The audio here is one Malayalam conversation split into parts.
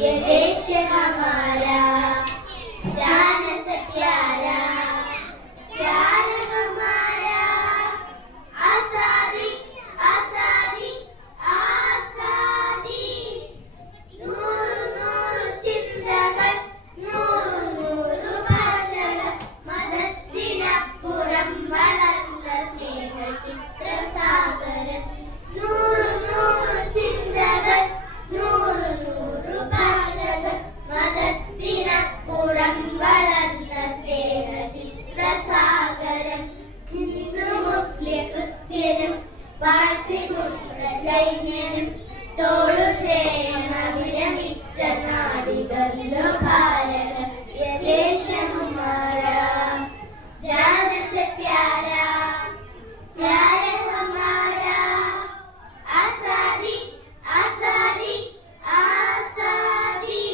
ये देश हमारा जान से प्यारा, प्यार हमारा आजादी आजादी आजादी। നൂറു നൂറു ചിന്തകൾ നൂറു നൂറു ഭാഷകൾ മതത്തിനപ്പുറം വളർന്ന സ്നേഹചിത്രസാഗരം. നൂറു നൂറു ചിന്തകൾ നൂറു നൂറു ഭാഷകൾ മതത്തിനപ്പുറം വളർന്ന സ്നേഹചിത്രസാഗരം. ഹിന്ദു മുസ്ലിം ക്രിസ്ത്യനും പാഴ്സി ബുദ്ധ ജൈനനും തോളു ചേർന്ന വിരമിച്ച നാടിതല്ലോ ഭാരതം. ये देश हमारा जान से प्यारा, प्यार हमारा आजादी आजादी आजादी।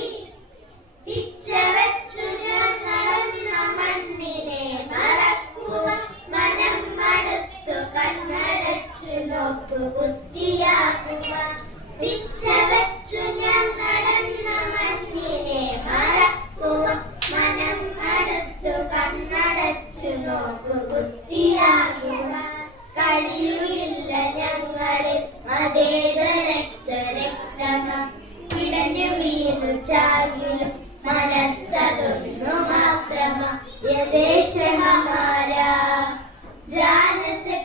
തിരിച്ചു ഞാൻ നടന്ന മണ്ണിനെ മറക്കുവാൻ മനം മടുത്തു കണ്ണടച്ചു നോക്കു ബുദ്ധിയാകുവാൻ. തിരിച്ചു ഞാൻ നടന്ന മണ്ണിനെ മറക്കുവാൻ മനം മടുത്തു കണ്ണടച്ചു നോക്കു ബുദ്ധിയാകുവാൻ. കഴിയുകയില്ല ഞങ്ങളിൽ മതേതരക്തരക്തമ പിടഞ്ഞു വീണു ചാകിലും മനസ്സതൊന്നു മാത്രമ. ये देश हमारा जान से